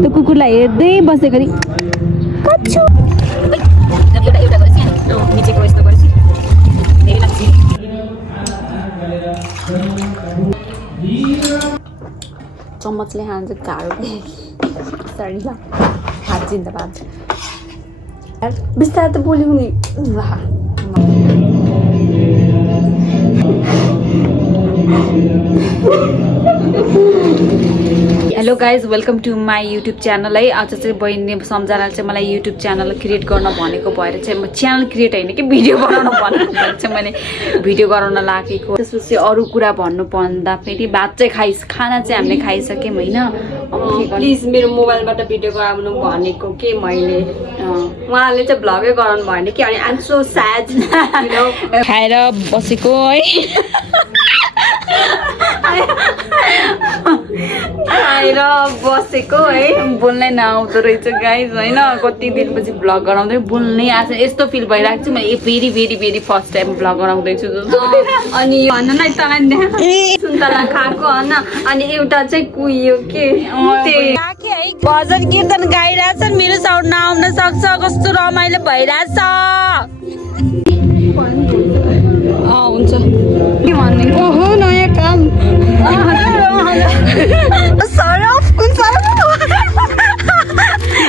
त्यो कुकुरलाई हेर्दै बसेको नि कच्छु निचेको यस्तो गरेपछि धेरै लाग्छ चम्मचले खान्छ गाह्रो सरी ल हात जिन्दाबाद बिस्तारै त बोल्यो नि hello guys welcome to my YouTube channel है। आज चाहिँ बहिनीले सम्झनाले चाहिँ मलाई युट्युब च्यानल क्रिएट गर्न भनेको भएर चाहिँ म च्यानल क्रिएट होइन कि भिडियो बनाउन भनेको भएर चाहिँ मैले भिडियो गराउन लागेको। त्यसपछि अरू कुरा भन्नु पर्दा फेरि भात चाहिँ खाना चाहिँ हामीले खाइसक्यौँ होइन। प्लिज मेरो मोबाइलबाट भिडियो गराउनु भनेको के मैले उहाँले चाहिँ भ्लगै गराउनु भएन कि अनि आइम सो स्याड खाएर बसेको है आएर बसेको है बोल्नै नआउँदो रहेछ गाइज होइन। कति दिनपछि भ्लग गराउँदै बोल्नै आएको छ यस्तो फिल भइरहेको छ। मैले फेरि फेरि फेरि फर्स्ट टाइम भ्लग गराउँदैछु जस्तो। अनि भन न तँलाई सुन्तला खाएको होइन अनि एउटा चाहिँ कुहियो के भजन कीर्तन गाइरहेछन् मेरो साउन्ड नआउन सक्छ कस्तो रमाइलो भइरहेछ। हुन्छ के भन्ने ओहो नयाँ काम सरफ कुन सरफ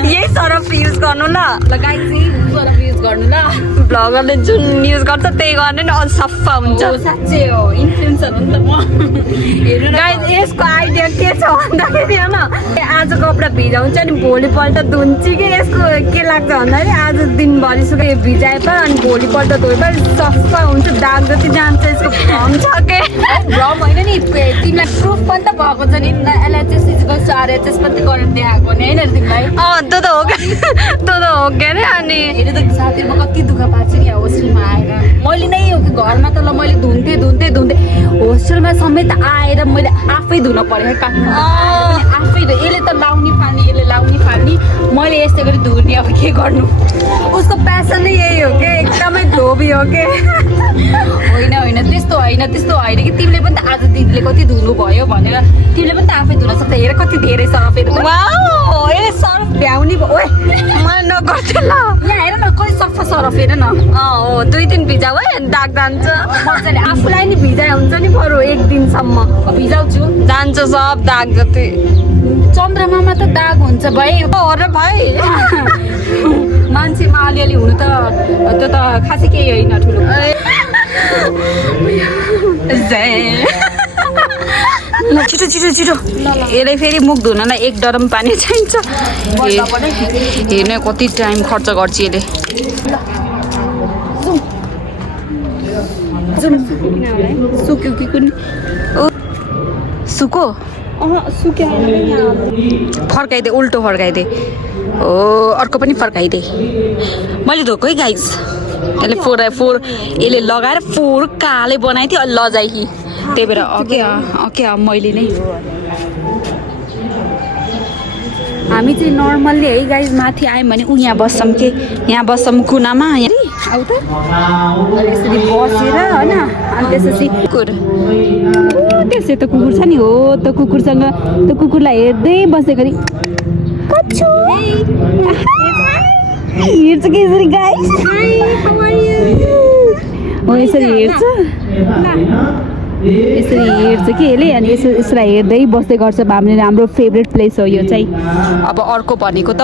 यही सरफ युज गर्नु ल गाइस सरफ युज गर्नु ल भ्लगरले जुन युज गर्छ त्यही गर्ने नि अझ सफा हुन्छ। साँच्चै हो इन्फ्लुएन्सर हो नि त म हेर्नु गाइस यसको आइडिया के छ भन्दाखेरि होइन आज कपडा भिजाउँछ नि भोलिपल्ट धुन्छ कि यसको के लाग्छ भन्दाखेरि आज दिनभरिसम्म यो भिजाएपछि अनि भोलिपल्ट धोएपछि सफा हुन्छ दाग जति जान्छ यसको भ्रम छ के भ्रम होइन नि तिमीलाई प्रुफ पनि त भएको छ नि एलएचएस आरएचएस पनि गरेर देखाएको नि होइन तिमीलाई त्यो त हो के अरे अनि हेर्नु त साथीहरू म कति दुःख पाएको छु नि होस्टेलमा आएर मैले नै हो कि घरमा त ल मैले धुन्थेँ होस्टेलमा समेत आएर मैले आफै धुन पऱ्यो काट्नु आफै यसले त लाउने फाल्ने यसले लाउने फाल्ने मैले यस्तै गरी धुने अब के गर्नु उसको प्यासन नै यही हो कि एकदमै धोबी हो कि होइन त्यस्तो होइन कि तिमीले पनि त आज दिदीले कति धुनु भयो भनेर तिमीले पनि त आफै धुन सक्छ हेर कति धेरै सरफहरू सर्फ भ्याउने भयो ओए मलाई नगर्थ्यो ल यहाँ हेर न कति सफा सरफ हेर न हो 2 दिन भिजाऊ है दाग जान्छ मजाले आफूलाई नि भिजाइ हुन्छ नि बरु 1 दिनसम्म भिजाउँछु जान्छ सब दाग जति चन्द्रमामा त दाग हुन्छ भाइ हो र भाइ मान्छेमा अलिअलि हुनु त त्यो त खासै केही होइन ठुलो ल छिटो यसलाई फेरि मुख धुनलाई 1 डरम पानी चाहिन्छ। हेर्ने कति टाइम खर्च गर्छ यसले सुक्यो कि कुनै सुको फर्काइदे उल्टो फर्काइदे हो अर्को पनि फर्काइदे मैले धोएको है गाइस यसले यसले लगाएर फोहोर काले बनाइदियो अलि लजाइ त्यही भएर ओके मैले नै हामी चाहिँ नर्मल्ली है गाइस माथि आयौँ भने यहाँ बस्छौँ के यहाँ बस्छौँ कुनामा आउ त यसरी बसेर होइन अनि त्यसपछि कुकुर त्यसै त कुकुर छ नि हो त कुकुरसँग त्यो कुकुरलाई हेर्दै बसेको नि कच्छु हेर्छ कि यसरी गाइस हो यसरी हेर्छ यसरी हेर्छ कि यसले अनि यसलाई हेर्दै बस्दै गर्छ हाम्रो फेभरेट प्लेस हो यो चाहिँ। अब अर्को भनेको त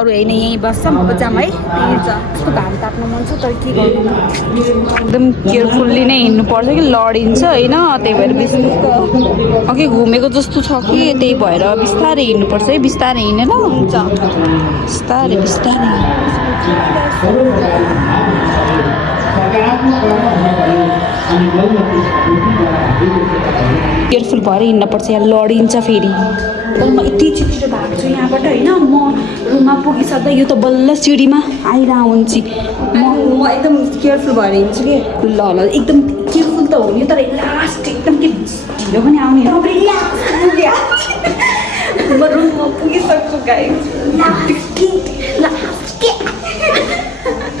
अरू होइन यहीँ बस्छौँ अब जाऊँ है हेर्छ यस्तो घाम ताप्नु मन छ तर के गर्नु एकदम केयरफुल्ली नै हिँड्नुपर्छ कि लडिन्छ होइन त्यही भएर अघि घुमेको जस्तो छ कि त्यही भएर बिस्तारै हिँड्नुपर्छ है बिस्तारै हिँडेर हुन्छ बिस्तारै केयरफुल भएर हिँड्नुपर्छ यहाँ लडिन्छ फेरि म यति छिटो भएको छु यहाँबाट होइन म रुममा पुगिसक्दा यो त बल्ल सिँढीमा आइरह हुन्छ म एकदम केयरफुल भएर हिँड्छु कि ल एकदम केयरफुल त हो नि तर लास्ट एकदम के ढिलो पनि आउने म रुममा पुगिसक्छु गाइस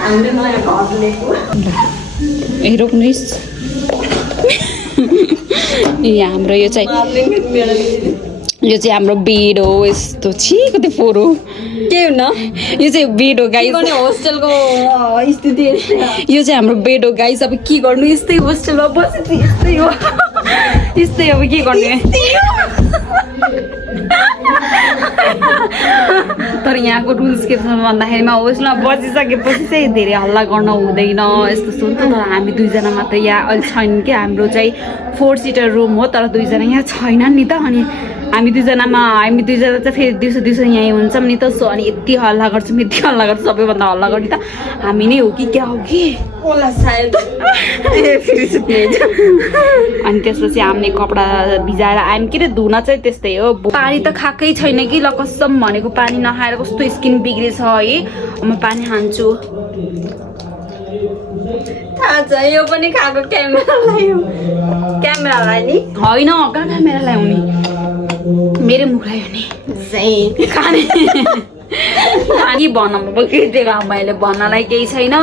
हामीले नयाँ घर लिएको रोक्नुहोस् यहाँ हाम्रो यो चाहिँ हाम्रो बेड हो यस्तो छि कति फोर हो के हुन्न यो चाहिँ बेड हो गाइस गर्ने होस्टेलको स्थिति यो चाहिँ हाम्रो बेड हो गाइस अब के गर्नु यस्तै होस्टेलमा बसेको यस्तै हो यस्तै अब के गर्ने तर यहाँको रुल्स के छ भन्दाखेरिमा होस्टेलमा बसिसकेपछि चाहिँ धेरै हल्ला गर्न हुँदैन यस्तो सुन तर हामी दुईजना मात्र यहाँ अहिले छैन कि हाम्रो चाहिँ 4 सिटर रुम हो तर दुईजना यहाँ छैनन् नि त अनि हामी दुईजना चाहिँ फेरि दिउँसो यहीँ हुन्छौँ नि त सो अनि यति हल्ला गर्छौँ सबैभन्दा हल्ला गर्ने त हामी नै हो कि क्या हो कि होला सायद फेरि सुत्ने अनि त्यसपछि हामीले कपडा भिजाएर आयौँ के अरे धुन चाहिँ त्यस्तै हो पानी त खाएकै छैन कि ल कसम भनेको पानी नखाएर कस्तो स्किन बिग्रेछ है म पानी खान्छु थाहा छ यो पनि खाएको क्यामेरालाई नि होइन कहाँ क्यामेरालाई हुने मेरो मुखलाई हुने खाने खाने बनाउनु पो के दिएको मैले भन्नलाई केही छैन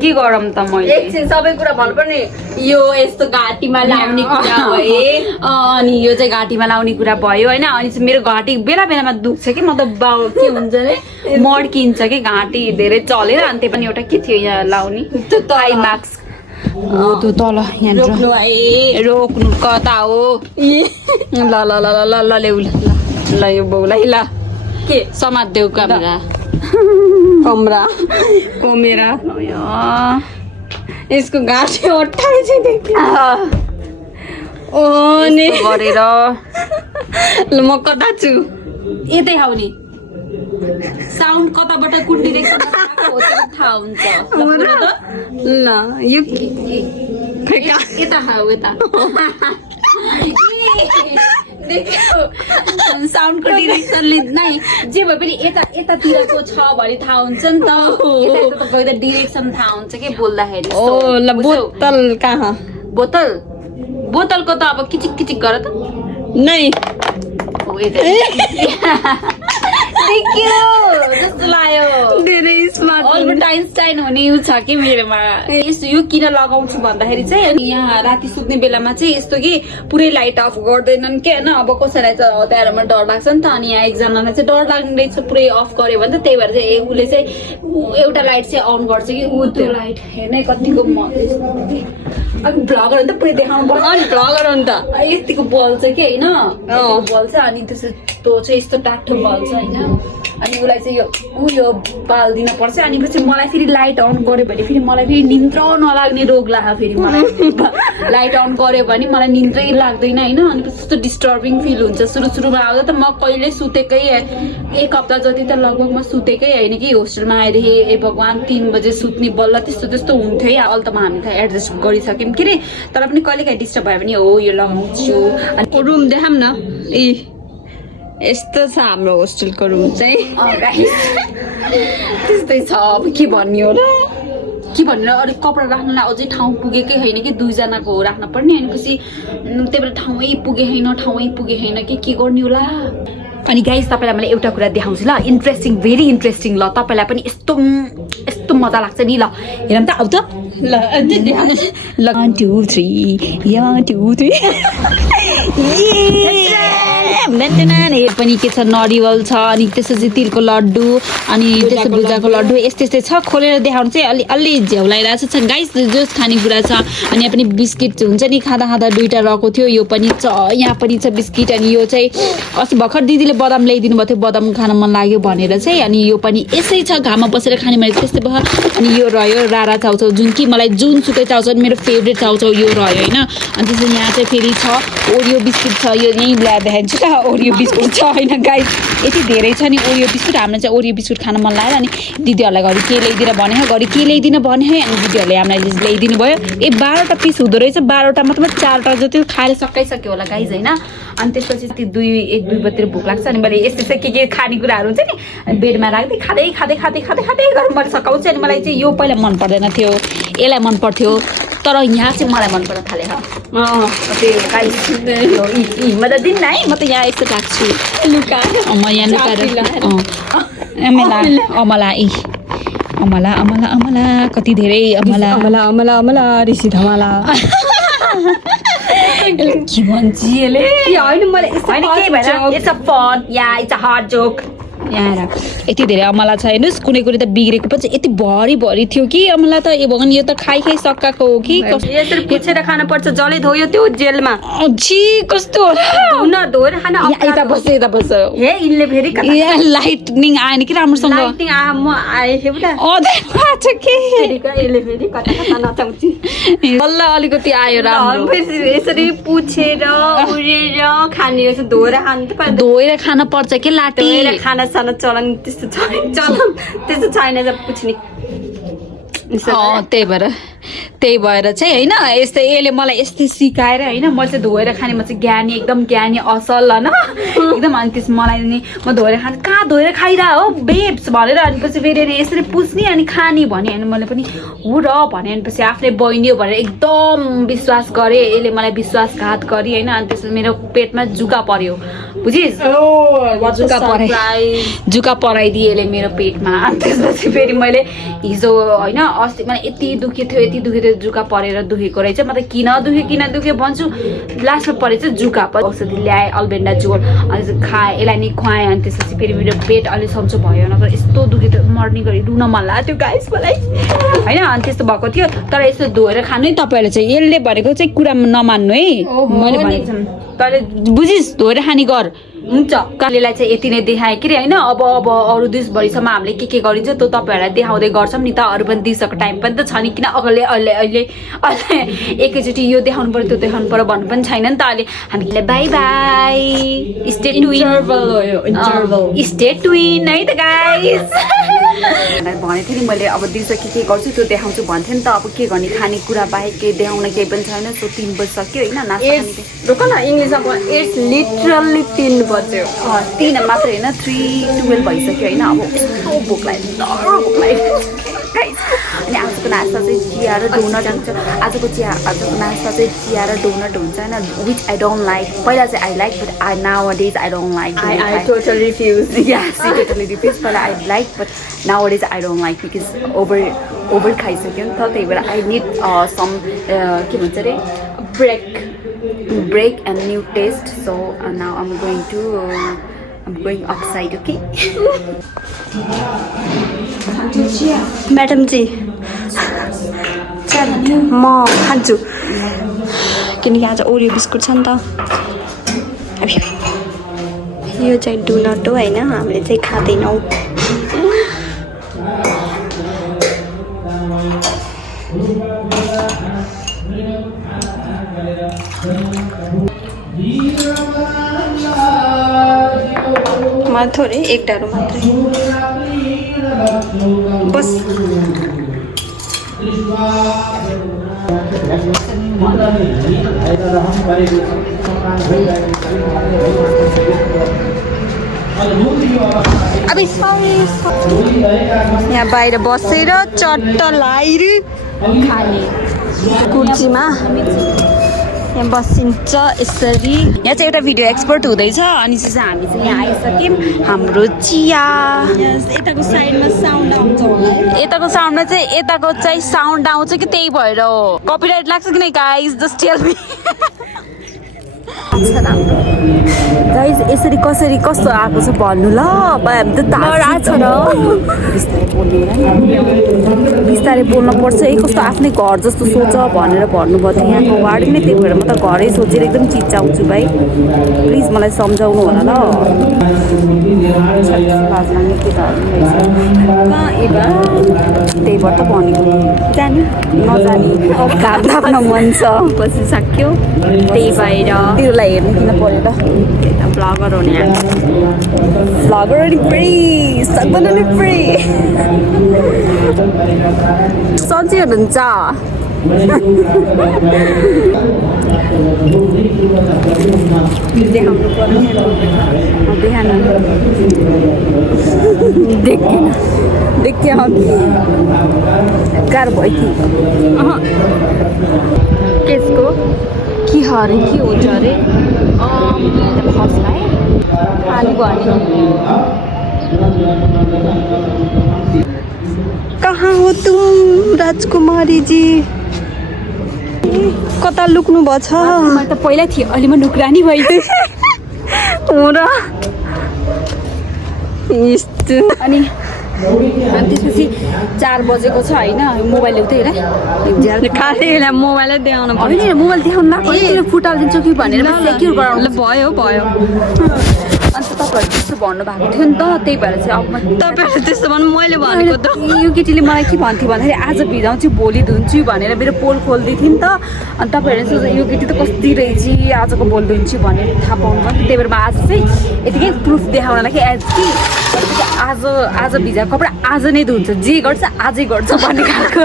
के गरौँ त मैले एकछिन सबै कुरा भन्नुपर्ने यो यस्तो घाँटीमा लाउने कुरा भए अनि यो चाहिँ घाँटीमा लाउने कुरा भयो होइन अनि चाहिँ मेरो घाँटी बेला बेलामा दुख्छ कि मतलब के हुन्छ अरे मड्किन्छ कि घाँटी धेरै चलेर अनि त्यो पनि एउटा के थियो यहाँ लाउने आई मास्क हो त्यो तल यहाँ रोक्नु कता हो ल ल ल ल ल ल ल्याउ ल यो बाउलाई ल के समात्देऊ क्यामेरा कमेरा यसको घाँटी अट्ठाइ चाहिँ देख्यो ओ नि गरेर ल म कता छु यतै आउने साउन्ड कताबाट कुन डिरेक्सन थाहा हुन्छ ल यो यता खाऊ यता साउन्डको डिरेक्सनले नै जे भए पनि यतातिरको छ भने थाहा हुन्छ नि त यता गएर डिरेक्सन थाहा हुन्छ कि बोल्दाखेरि ओ ल बोतल कहाँ बोतलको त अब किचिक किचिक गर त नै हो यता जस्तो लाग्यो धेरै स्मार्ट अल्बर्ट आइन्स्टाइन हुने उ छ कि मेरोमा यस्तो यो किन लगाउँछु भन्दाखेरि चाहिँ अनि यहाँ राति सुत्ने बेलामा चाहिँ यस्तो कि पुरै लाइट अफ गर्दैनन् के होइन अब कसैलाई चाहिँ हतारमा डर लाग्छ नि त अनि यहाँ एकजनालाई चाहिँ डर लाग्ने रहेछ पुरै अफ गर्यो भने त त्यही भएर चाहिँ उसले चाहिँ एउटा लाइट चाहिँ अन गर्छ कि ऊ त्यो लाइट हेर्नै कतिको अनि भ्लगर हो नि त पुरै देखाउनु पर्छ अनि भ्लगर हो नि त यतिको बल्छ कि होइन बल्छ अनि त्यो चाहिँ यस्तो टाठो बल्छ होइन अनि उसलाई चाहिँ यो बालिदिन पर्छ अनि पछि मलाई फेरि लाइट अन गर्यो भने फेरि मलाई फेरि निन्द्र नलाग्ने रोग लाग्यो फेरि मलाई लाइट अन गर्यो भने मलाई निन्द्रै लाग्दैन होइन अनि त्यस्तो डिस्टर्बिङ फिल हुन्छ सुरुमा आउँदा त म कहिले सुतेकै 1 हप्ता जति त लगभग म सुतेकै होइन कि होस्टेलमा आएदेखि ए भगवान् 3 बजे सुत्ने बल्ल त्यस्तो हुन्थ्यो है अहिले त हामी त एडजस्ट गरिसक्यौँ के अरे तर पनि कहिलेकाहीँ डिस्टर्ब भयो भने हो यो लगाउँछु अनि रुम देखाम न ए यस्तो छ हाम्रो होस्टेलको रुम चाहिँ त्यस्तै छ अब के भन्ने हो र के भन्नु अरू कपडा राख्नलाई अझै ठाउँ पुगेकै होइन कि दुईजनाको हो राख्न पर्ने अनि पछि त्यही भएर ठाउँै पुगे होइन कि के गर्ने होला अनि गाइस तपाईँलाई मैले एउटा कुरा देखाउँछु ल इन्ट्रेस्टिङ भेरी इन्ट्रेस्टिङ ल तपाईँलाई पनि यस्तो मजा लाग्छ नि ल हेरौँ त आउँछ ल 1 2 3 पनि के छ नरिवल छ अनि त्यसपछि तिलको लड्डु अनि त्यसपछि भुजाको लड्डु यस्तै छ खोलेर देखाउनु चाहिँ अलि झ्याउलाइरहेको छ गाइस जस खानेकुरा छ अनि यहाँ पनि बिस्किट हुन्छ नि खाँदा दुईटा रहेको थियो यो पनि छ यहाँ पनि छ बिस्किट अनि यो चाहिँ अस्ति भर्खर दिदीले बदाम ल्याइदिनु भएको थियो बदाम खान मन लाग्यो भनेर चाहिँ अनि यो पनि यसै छ घाममा बसेर खाने मैले त्यस्तै भयो अनि यो रह्यो रारा चाउचाउ जुन कि मलाई जुनसुकै चाउचाउ मेरो फेभरेट चाउचाउ यो रह्यो होइन अनि त्यसपछि यहाँ चाहिँ फेरि छ ओरियो बिस्किट छ यो यहीँ ल्याएर देखाउँछु ल ओरियो बिस्कुट छ होइन गाइस यति धेरै छ नि ओरियो बिस्कुट हामीलाई चाहिँ ओरियो बिस्कुट खान मन लाग्यो अनि दिदीहरूलाई घरि के ल्याइदिन भने अनि दिदीहरूले हामीलाई ल्याइदिनु भयो 12वटा पिस हुँदो रहेछ 12वटा मतलब 4वटा जति खाएर सकाइसक्यो होला गाइस होइन अनि त्यसपछि त्यो 1-2 बजेतिर भोक लाग्छ अनि मैले यस्तै के खानेकुराहरू हुन्छ नि बेडमा राख्दै खाँदै गरेर मैले सकाउँछु अनि मलाई चाहिँ यो पहिला मन पर्दैन थियो यसलाई मन पर्थ्यो तर यहाँ चाहिँ मलाई मन पर्न थाल्यो म त दिन्न है म त यहाँ यस्तो राख्छु म यहाँ लुकाएर अमला कति धेरै अमला ऋषि धमाला के भन्छ यसले होइन केही भएन इट्स अ फन या इट्स अ हार्ड जोक यहाँ आएर यति धेरै अमला छ हेर्नुहोस् कुनै कुनै त बिग्रेको पनि छ यति भरि थियो कि अमला त ए भगवान यो त खाइ सकाएको हो कि यसरी पुछेर खानु पर्छ जले धोयो त्यो जेलमा जी कस्तो होला धोएर खान यता बस्छ हे इनले फेरि लाइटनिङ आएन कि राम्रोसँग लाइटिङ म आएछ उता के यसले फेरि कता कता नचाउँछ बल्ल अलिकति आयो राम्रो यसरी पुछेर उडेर खाने हो धोएर खानु त पर्छ धोएर खान पर्छ के लाटी धोएर खाना साना चलन त्यस्तो त्यस्तो छैन जब पुछ्ने त्यही भएर चाहिँ होइन यस्तै यसले मलाई यस्तै सिकाएर होइन म चाहिँ धोएर खाने म चाहिँ ज्ञानी एकदम ज्ञानी असल होइन एकदम अनि त्यस मलाई नि म धोएर खाने कहाँ धोएर खाइरह हो बेब्स भनेर अनि पछि फेरि यसरी पुछ्ने अनि खाने भने अनि मैले पनि हो र भने अनि पछि आफ्नै बहिनी हो भनेर एकदम विश्वास गरेँ यसले मलाई विश्वासघात गरी होइन अनि त्यसपछि मेरो पेटमा जुका पर्यो बुझिस् जुका पराइदिए यसले मेरो पेटमा अनि त्यसपछि फेरि मैले हिजो होइन अस्ति मलाई यति दुखेको थियो जुका परेर दुखेको रहेछ म त किन दुखे भन्छु लास्टमा परेछ जुका औषधि ल्याएँ अल्बेन्डा जोल अनि खाएँ यसलाई नि खुवाएँ अनि त्यसपछि फेरि मेरो पेट अलि सन्चो भयो नत्र यस्तो दुखे थियो मर्ने गरी रुन मन लाग्यो त्यो गाइस मलाई होइन अनि त्यस्तो भएको थियो तर यस्तो धोएर खानु है तपाईँहरूले चाहिँ यसले भनेको चाहिँ कुरा नमान्नु है मैले भनेको तैँले बुझिस् धोएर खाने गर हुन्छ कालीलाई चाहिँ यति नै देखाएँ कि होइन अब अरू दिसभरिसम्म हामीले के गरिन्छ त्यो तपाईँहरूलाई देखाउँदै गर्छौँ नि त अरू पनि दिसको टाइम पनि त छ नि किन अहिले एकैचोटि यो देखाउनु पऱ्यो त्यो देखाउनु पऱ्यो भन्नु पनि छैन नि त अहिले हामीले बाई बाई स्टे ट्विन है त गाइस भनेको थिएँ नि मैले अब दिउँसो के गर्छु त्यो देखाउँछु भन्थेँ नि त अब के गर्ने खानेकुरा बाहेक केही देखाउन केही पनि छैन सो 3 बजिसक्यो होइन नाच्न इङ्ग्लिसमा इट्स लिटरली 3 बज्यो 3 मात्रै होइन 3:12 भइसक्यो होइन अब यस्तो भोक लाग्यो अनि आजको नास्ता चाहिँ चिया र डोनट हुन्छ आजको नास्ता चाहिँ चिया र डोनट हुन्छ होइन विच आई डोन्ट लाइक पहिला चाहिँ I like but I nowadays I don't like I totally refuse पहिला I like but nowadays I don't like because over खाइसक्यो नि त त्यही भएर आई निड सम के भन्छ अरे break and new taste so now I'm going outside okay madam जी म खान्छु किनकि आज ओरियो बिस्कुट छ नि त यो चाहिँ डोनट हो होइन हामीले चाहिँ खाँदैनौँ म थोरै एक डारो मात्रै बस अब यहाँ बाहिर बसेर चट्ट लाएर खाने कुर्सीमा यहाँ बसिन्छ यसरी यहाँ चाहिँ एउटा भिडियो एक्सपोर्ट हुँदैछ अनि चाहिँ हामी चाहिँ यहाँ आइसक्यौँ हाम्रो चिया यताको साइडमा साउन्ड आउँछ होला यताको चाहिँ साउन्ड आउँछ कि त्यही भएर हो कपिराइट लाग्छ कि नै guys just tell me guys यसरी कसरी कस्तो आएको छ भन्नु ल बिस्तारै बोल्नु पर्छ है कस्तो आफ्नै घर जस्तो सोच भनेर भन्नुभयो थियो यहाँको वार्ड नै त्यही भएर म त घरै सोचेर एकदम चिच्चाउँछु भाइ प्लिज मलाई सम्झाउनु होला ल त्यही भएर त भनेको जाने नजाने घाम लाग्न मन छ बसिसक्यो त्यही भएर तिमीलाई हेर्नु किन पऱ्यो त ब्लगर हो नि ब्लगर नि फ्री सक्दैन नि फ्री सन्चै हुनुहुन्छ देखाउनु पर्यो बिहान देख्यो गाह्रो भयो कि केसको के अरे के हुन्छ अरे फस्टलाई पानी भयो कहाँ हो तुम राजकुमारी जी कता लुक्नु भयो छ मैले त पहिला थिएँ अहिले म नुक्रानी भइदिएँ हो र यस्तो अनि त्यसपछि 4 बजेको छ होइन मोबाइल ल्याउँथेँ हेर खालि यसलाई मोबाइलै देखाउनु पर्छ होइन मोबाइल देखाउनु नपर्ने फुटालिदिन्छु कि भनेर सेक्युर गराउनु ल भयो भयो अन्त तपाईँहरू त्यस्तो भन्नुभएको थियो नि त त्यही भएर चाहिँ अब तपाईँहरू त्यस्तो भन्नु मैले भनेको त यो केटीले मलाई के भन्थ्यो भन्दाखेरि आज भिजाउँछु भोलि धुन्छु भनेर मेरो पोल खोल्दै थियो नि त अनि तपाईँहरूले सोच्दा यो केटी त कति रहेछ आजको भोलि धुन्छु भनेर थाहा पाउनु भयो त्यही भएर म आज चाहिँ यतिकै प्रुफ देखाउनलाई कि एज कि आज भिजाएको कपडा आज नै धुन्छ जे गर्छ आजै गर्छ भन्ने खालको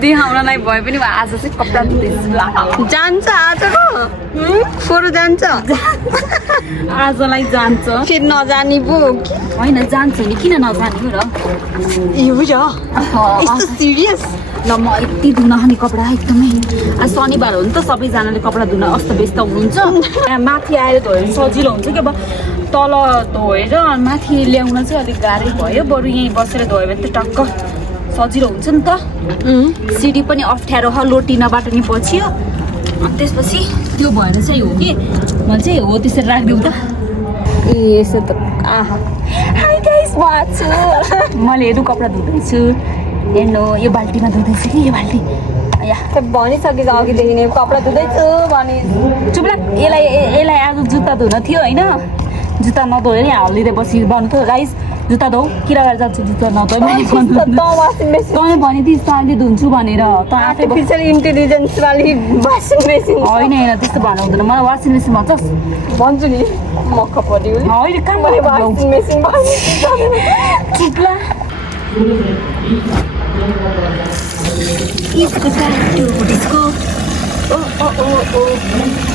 देखाउनलाई भए पनि म आज चाहिँ कपडा धुँदैछु जान्छ आजको फोरो जान्छ आजलाई जान्छ फेरि नजानी पो होइन जान्छ नि किन नजाने हो र यो यस्तो सिरियस ल म यति धुन खाने कपडा एकदमै आज शनिबार हो नि त सबैजनाले कपडा धुन अस्तव्यस्त हुनुहुन्छ यहाँ माथि आएर धोयो भने सजिलो हुन्छ कि अब तल धोएर माथि ल्याउन चाहिँ अलिक गाह्रै भयो बरु यहीँ बसेर धोयो भने त टक्क सजिलो हुन्छ नि त सिडी पनि अप्ठ्यारो लोटिनबाट नि पछि अनि त्यसपछि त्यो भएर चाहिँ हो कि मैले चाहिँ हो त्यसरी राखिदिउँ त ए यसो त आहा हाई गाइस म छु मैले हेर्नु कपडा धुँदैछु हेर्नु यो बाल्टीमा धुँदैछु कि यो बाल्टी या भनिसकेको अघिदेखि नै कपडा धुँदैछु भने चुप्ला यसलाई आज जुत्ता धुन थियो होइन जुत्ता नधोएर नि हालिदिँदै बसी भन्नु थियो गाइस जुत्ता धो किरा गरेर जान्छु जुत्ता नधो तँले भने थिइस् त अहिले धुन्छु भनेर त आफै आर्टिफिसियल इन्टेलिजेन्स वाली वासिङ मेसिन होइन होइन त्यस्तो भन्नु हुँदैन मलाई वासिङ मेसिन भन्छस् भन्छु नि मक्ख पर्यो होइन कहाँ मैले वासिङ मेसिन चुप्ला इसको काटो डिस्को ओ ओ ओ ओ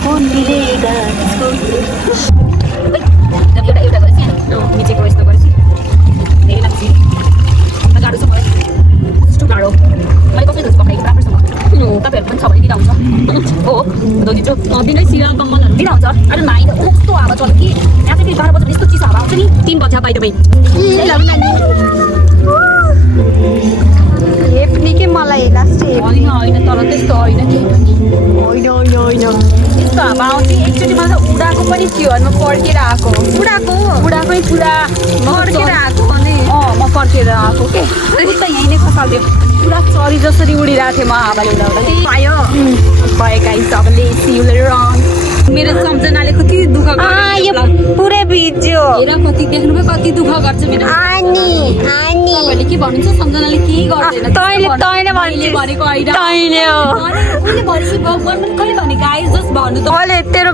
कौन मिलेगा डिस्को एउटा गरेपछि निचेको यस्तो गरेपछि धेरै लाग्छ गाह्रो छ मलाई यस्तो गाह्रो मैले कसरी धुन्छु पक्राएको राम्रोसँग तपाईँहरू पनि छ भने दिँदा हुन्छ हो धोदिन्छु दिनै सिरियल कम्मलहरू दिँदा हुन्छ अरे नाइ कस्तो हावा चल्यो कि यहाँ चाहिँ 12 बजी यस्तो चिसो हावा आउँछ नि 3 बजी बाहिर हेप्ने के मलाई लास्ट होइन होइन तर त्यस्तो होइन केही पनि होइन त्यस्तो हावा आउँछ एकचोटि मलाई त उडाएको पनि थियो अनि म फर्केर आएको उडाएकै पुरा फर्केर आएको भने म फर्केर आएको के त यहीँ नै खसाल्यो पुरा चरी जसरी उडिरहेको थिएँ म हावाले उडाउँदा पायो भएका हिसाबले मेरो सम्झनाले कति दुःख यो पुरै भिज्यो हेर कति देख्नुभयो कति दुःख गर्छ मेरो तपाईँहरूले के भन्नुहुन्छ सम्झनाले केही गर्दैन तैँले भनेको होइन तैँले हो उसले भने भगवान् पनि कहिले भने गाइस जस्ट भन्नु त अहिले तेरो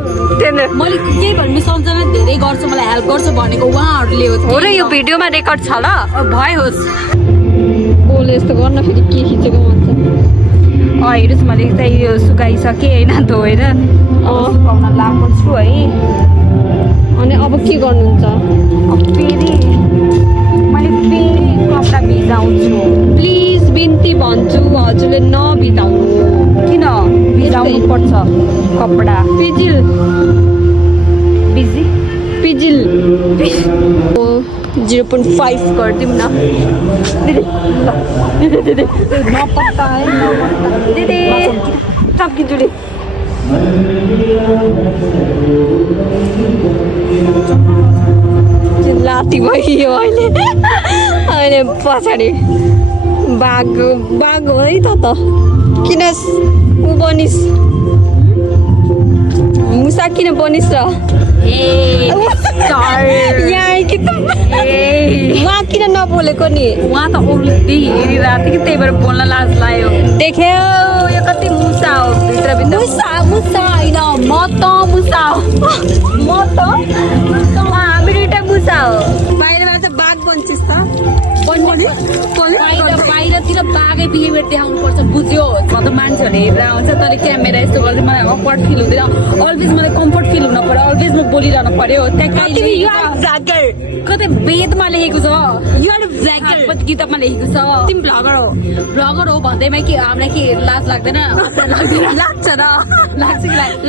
मैले केही भन्नु सम्झना धेरै गर्छ मलाई हेल्प गर्छ भनेको उहाँहरूले हो र यो भिडियोमा रेकर्ड छ ल भइहोस् ओले यस्तो गर्न फेरि के खिचेको मन छ हेर्नुहोस् मैले चाहिँ यो सुकाइसकेँ होइन धोएर सुकाउन लगाएको छु है अनि अब के गर्नुहुन्छ फेरि मैले फेरि कपडा भिजाउँछु प्लिज बिन्ती भन्छु हजुरले नभिजाउनु किन भिजाउनु पर्छ कपडा पिजिल पिजिल 0.5 गरिदिउँ न नपत्ता है दिदी टप्किन्छु नि लाती भइयो अहिले पछाडि बाघ हो है त किन ऊ बनिस् मुसा किन बनिस् र यहाँ कि त उहाँ किन नबोलेको नि उहाँ त उल्टी हेरिरहेको थियो कि त्यही भएर बोल्न लाज लाग्यो देख्यो यो कति मुसा हो भित्रभित्र मुसा होइन म त मुसा हो हामी दुइटा मुसा हो बाहिरमा चाहिँ बाघ बन्छिस् त बाहिरतिर बाघै बिहेभियर देखाउनु पर्छ बुझ्यो म त मान्छेहरूले हेरेर आउँछ तर क्यामेरा यस्तो गर्दै मलाई अकवर्ड फिल हुँदैन अलवेज मलाई कम्फर्ट फिल हुन पर्यो अलवेज म बोलिरहनु पर्यो त्यहाँ कतै वेदमा लेखेको छ किताबमा लेखेको छ तिमी भ्लगर हो भन्दैमा कि हामीलाई के लाज लाग्दैन लाग्छ र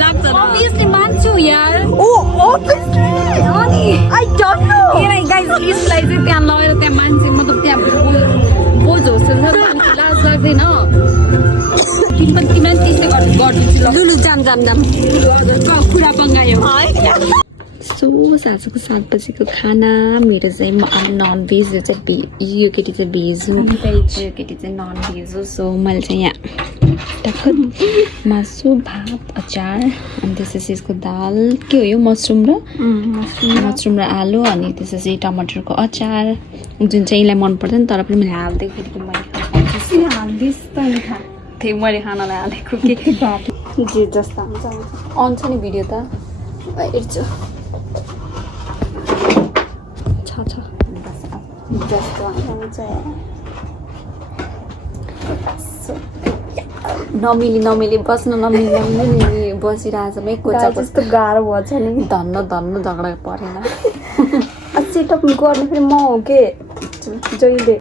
लाग्छ अभियसली मान्छु यार आई डोन्ट नो गाइस यसलाई चाहिँ त्यहाँ लगेर त्यहाँ मान्छे मतलब त्यहाँ बोझ होस् लाज लाग्दैन तिमीलाई त्यस्तै गरिदिन्छु लुलु जाम कुरा बङ्गायो सो साँझको 7 बजेको खाना मेरो चाहिँ नन भेज यो चाहिँ यो केटी चाहिँ भेज हो यो केटी चाहिँ नन भेज हो सो मैले चाहिँ यहाँ टक्क मासु भात अचार अनि त्यसपछि यसको दाल के हो यो मसरुम र आलु अनि त्यसपछि टमाटरको अचार जुन चाहिँ यसलाई मन पर्दैन तर पनि मैले हाल्दै फेरि त्यही मैले खानालाई हालेको के जे जस्तो हुन्छ आउँछ नि भिडियो त हेर्छु छ जस्तो आउँछ नमिली बस्न नमिली बसिरहेछ मै कोचा कस्तो गाह्रो भएछ नि धन्न झगडा परेन सेटअप गर्ने फेरि म हो के जहिले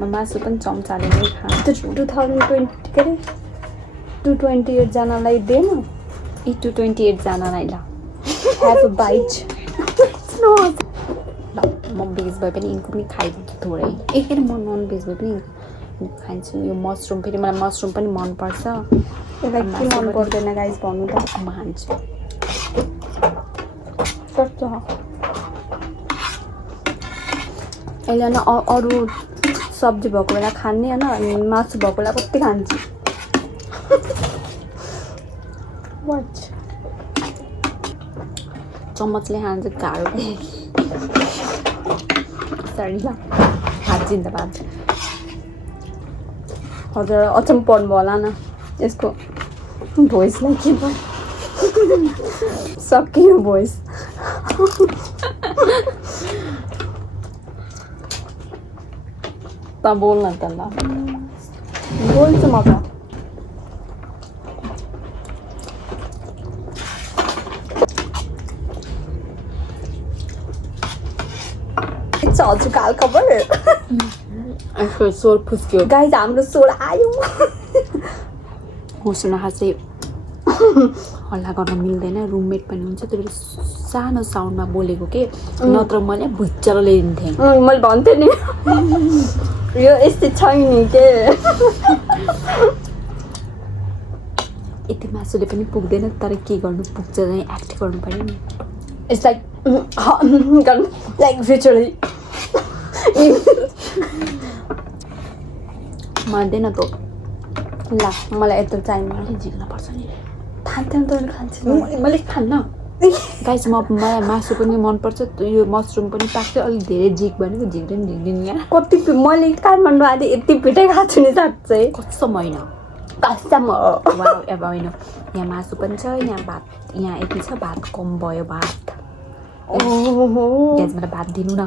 म मासु पनि चम्चाले नै खान्छु 2020 के अरे 228 जनालाई दिएन 228 जनालाई ल ह्याभ अ बाइट ल म भेज भए पनि यिनको पनि खाइदिन्छु थोरै एखेर म नन भेज भए पनि खान्छु यो मसरुम फेरि मलाई मसरुम पनि मनपर्छ यसलाई के मन पर्दैन गाइस भन्नु त म खान्छु कस्तो अहिले न अरू सब्जी भएको बेला खाने होइन अनि मासु भएको बेला कति खान्छु चम्मचले खान्छ गाह्रो सरी ल हात जिन्दाबाद हजुर अचम्म पर्नु होला न यसको भोइसलाई के भयो सकियो भोइस त बोल्न त ल बोल्छु म त हजुरको हाल खबर स्वर फुस्क्यो गाइस हाम्रो स्वर आयो होस्टमा चाहिँ हल्ला गर्न मिल्दैन रुममेट पनि हुन्छ त्यो बेला सानो साउन्डमा बोलेको के नत्र मैले भुच्चर ल्याइदिन्थेँ मैले भन्थेँ नि यो यस्तै छैन के यति मासुले पनि पुग्दैन तर के गर्नु पुग्छ चाहिँ एक्ट गर्नु पर्यो नि It's like literally मान्दैन त ल मलाई यत्रो चाहिन्न झिक्न पर्छ नि खान्थेँ त खान्छु मैले खान्न गाइस मलाई मासु पनि मनपर्छ यो मसरुम पनि पाक्छ अलिक धेरै झिक भनेको झिक्दिनु यहाँ कति मैले काठमाडौँ आएर यति पिठै खाएको छु नि साँच्चै कसम होइन कसम अब होइन यहाँ मासु पनि छ यहाँ भात यहाँ यति छ भात कम भयो भात ग्यासबाट भात दिनु न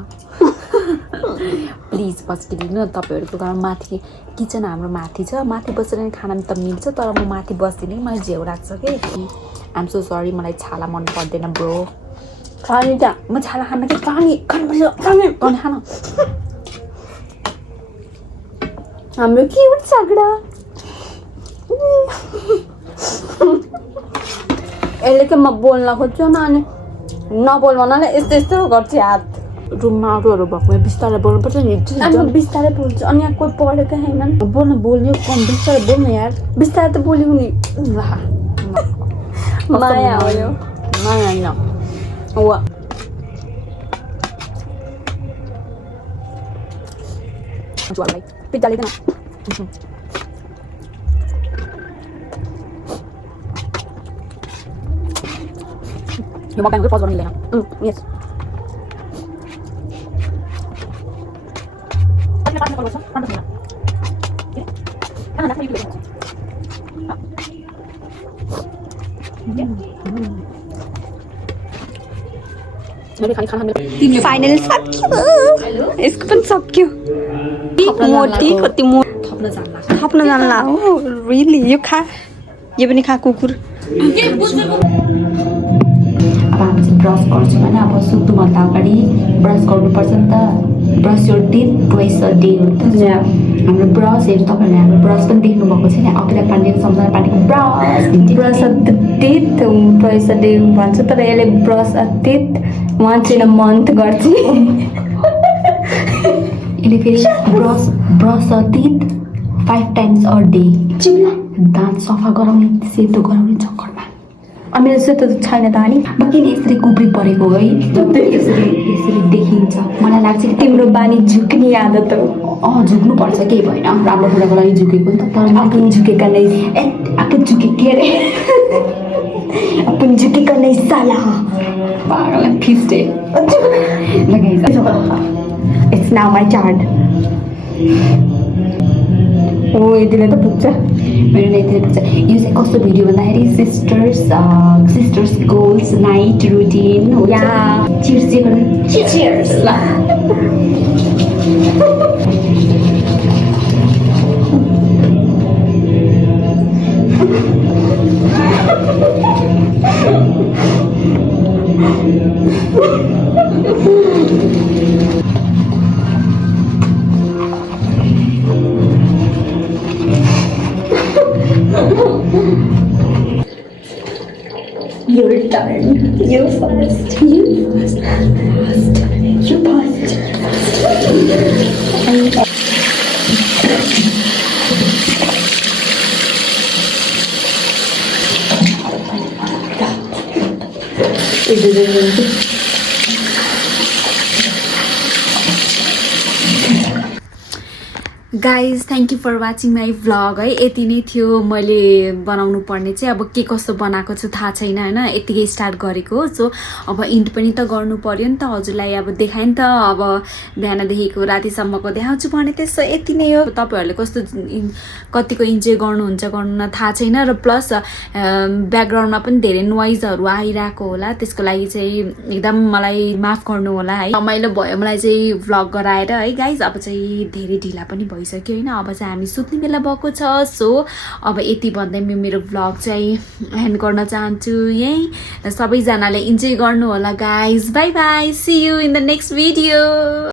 प्लिज पस्किदिनु न तपाईँहरूको घरमा माथि किचन हाम्रो माथि छ माथि बसेर नि खाना त मिल्छ तर म माथि बस्दिनँ मलाई झेउ लाग्छ कि आइएम सो सरी मलाई छाला मन पर्दैन ब्रो खाने त म छाला खान कि खाने खान हाम्रो के हुन्छ झगडा यसले के म बोल्न खोज्छु न अनि नबोल भन्नाले यस्तो यस्तो गर्छु हात रुममा अरूहरू भएको बिस्तारै बोल्नुपर्छ नि अनि म बिस्तारै बोल्छु अनि यहाँ कोही पढेको छैनन् बोल्ने कम बिस्तारै बोल्नु यार बिस्तारै त बोल्यो नि माया हो यो माया होइन वा ज्वालाई पिज्जा लिँदैन यो मकानको पज गर्नु मिल्दैन यस फाइनली सक्यो यसको पनि सक्यो मोटी कति थप्न जान्ला हो रियली यो पनि खा कुकुर अब हामी चाहिँ ब्रस गर्छौँ होइन अब सुत्नुभन्दा अगाडि ब्रस गर्नुपर्छ नि त brush your teeth twice a day हो नि त हाम्रो ब्रसहरू तपाईँहरूले हाम्रो ब्रस पनि देख्नुभएको छैन अघिल्ला पाण्डेको सम्झना पाण्डेको brush of the teeth twice a day भन्छ तर यसले brush of teeth once in a month गर्छ यसले फेरि brush a teeth 5 times a day दाँत सफा गराउने सेतो गराउने चक्करमा मेरो जस्तो त छैन त अनि म किन यसरी कुब्री परेको है यसरी यसरी देखिन्छ मलाई लाग्छ कि तिम्रो बानी झुक्ने आदत हो झुक्नु पर्छ केही भएन राम्रो कुराको लागि झुकेको नि त तर अपन झुकेका नै आफू झुके के अरे अपन झुकेका नै साला पागल फिस्टे लगाइन्छ इट्स नाउ माई चार्ट ओ यतिले त पुग्छ मेरो यतिले पुग्छ यो चाहिँ कस्तो भिडियो भन्दाखेरि सिस्टर्स गोल्स नाइट रुटिन हो या चियर्स चाहिँ गर्नु चियर्स ल Your turn. You first. You first. You first. Guys thank you for watching my vlog है यति नै थियो मैले बनाउनु पर्ने चाहिँ अब के कस्तो बनाएको छु थाहा छैन होइन यतिकै स्टार्ट गरेको सो अब इन्ड पनि त गर्नु पर्यो नि त हजुरलाई अब देखाएँ नि त अब बिहानदेखिको रातिसम्मको देखाउँछु भने त्यसो यति नै हो तपाईँहरूले कतिको इन्जोय गर्नुहुन्छ गर्नु थाहा छैन र प्लस ब्याकग्राउन्डमा पनि धेरै नोइजहरू आइरहेको होला त्यसको लागि चाहिँ एकदम मलाई माफ गर्नु होला है रमाइलो भयो मलाई चाहिँ भ्लग गराएर है गाइज अब चाहिँ धेरै ढिला पनि भइसक्यो होइन अब चाहिँ हामी सुत्ने बेला भएको छ सो अब यति भन्दै म मेरो भ्लग चाहिँ एन्ड गर्न चाहन्छु यही र सबैजनाले इन्जोय गर्नु होला guys bye bye see you in the next video